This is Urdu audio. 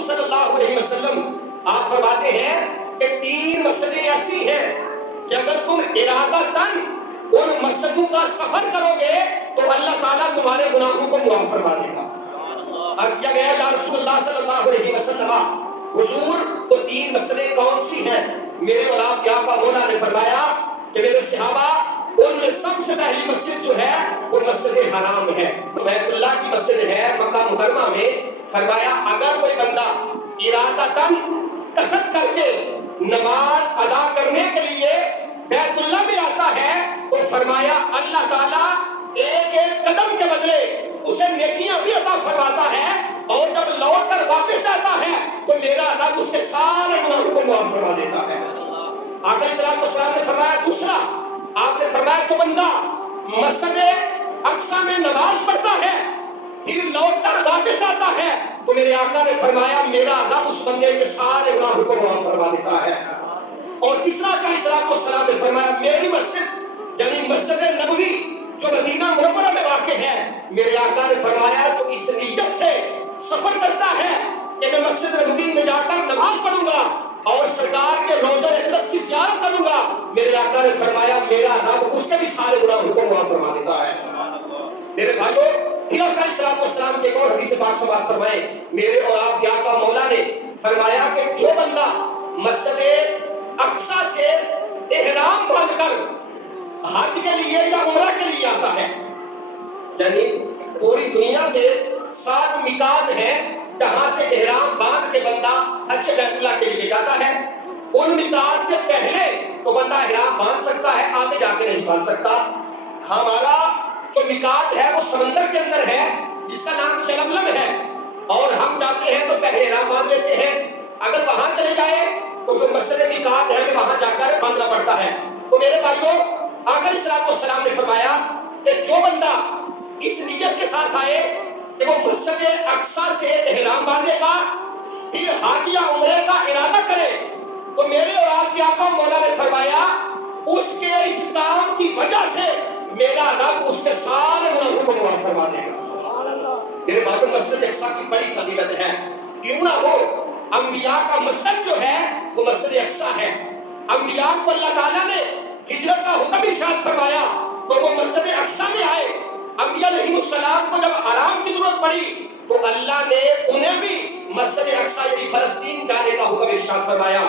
رسول صلی اللہ علیہ وسلم آپ فرماتے ہیں کہ 3 مسجدیں ایسی ہیں کہ اگر تم ارادتاً ان مسجدوں کا سفر کرو گے تو اللہ تعالیٰ تمہارے گناہوں کو معاف فرما دے گا۔ عرض کیا گیا یا رسول اللہ صلی اللہ علیہ وسلم حضور وہ 3 مسجدیں کون سی ہیں؟ میرے اور آپ کے آقا مولا نے فرمایا کہ میرے صحابہ ان میں سب سے پہلی مسجد جو ہے وہ مسجد حرام ہے، بیت اللہ کی مسجد ہے مکہ مکرمہ میں۔ فرمایا اگر کوئی بندہ ارادتاً قصد کر کے نماز ادا کرنے کے لیے بیت اللہ میں آتا ہے تو فرمایا اللہ تعالیٰ ایک ایک قدم کے بدلے اسے نیکیاں بھی عطا فرماتا ہے، اور جب لوٹ کر واپس آتا ہے تو میرا رب اس کے سارے گناہوں کو معاف فرما دیتا ہے۔ آقا صلی اللہ علیہ وسلم نے فرمایا دوسرا، آپ نے فرمایا جو بندہ مسجد اقصی میں نماز پڑھتا ہے پھر لوٹ کر واپس آتا ہے تو میرے آقا نے فرمایا میرا رب اس بندے کے سارے گناہوں کو معاف فرما دیتا ہے۔ اور تیسرا علیہ السلام نے فرمایا میری مسجد یعنی مسجد نبوی جو مدینہ منورہ میں واقع ہے، میرے آقا نے فرمایا جو اس نیت سے سفر کرتا ہے کہ میں مسجد نبوی میں جا کر نماز پڑھوں گا اور سرکار کے روضہ اقدس کی زیارت کروں گا، میرے آقا نے فرمایا میرا رب اس کے بھی سارے گناہوں کو معاف فرما دیتا ہے۔ میرے بھائیو پھر آقا علیہ السلام کے ایک اور حدیث پاک سے بات فرمائے، میرے اور آپ کے آقا مولا نے فرمایا کہ جو بندہ مسجد اقصی سے احرام باندھ کر حج کے لیے یا عمرہ کے لیے آتا ہے، یعنی پوری دنیا سے 7 میقات ہیں جہاں سے احرام باندھ کے بندہ حج بیت اللہ کے لیے جاتا ہے، ان میقات سے پہلے تو بندہ احرام باندھ سکتا ہے، آگے جا کے نہیں باندھ سکتا۔ ہمارا جو میقات ہے وہ سمندر کے اندر ہے جس کا نام چلملم ہے، اور ہم جاتے ہیں تو پہلے احرام باندھ لیتے ہیں، اگر وہاں چلے جائے تو جو مسجد میقات ہے وہاں جا کر باندھنا پڑتا ہے۔ تو میرے بھائیوں آقا علیہ السلام نے فرمایا کہ جو بندہ اس نیت کے ساتھ آئے کہ وہ مسجد اقصی سے احرام باندھے گا پھر حج یا عمرے کا ارادہ کرے تو میرے اور آپ کے آقا مولا نے فرمایا اس کے اس کام کی وجہ سے میرا رب اس کے سارے گناہوں کو معاف فرما دے گا۔ میرے بھائیوں مسجد اقصی کی بڑی فضیلت ہے، کیوں نہ ہو انبیاء کا مسجد جو ہے وہ مسجد اقصی ہے۔ انبیاء کو اللہ تعالیٰ نے ہجرت کا حکم ارشاد فرمایا تو وہ مسجد اقصی میں آئے۔ انبیاء علیہ السلام کو جب آرام کی ضرورت پڑی تو اللہ نے انہیں بھی مسجد اقصی یعنی فلسطین جانے کا حکم ارشاد فرمایا۔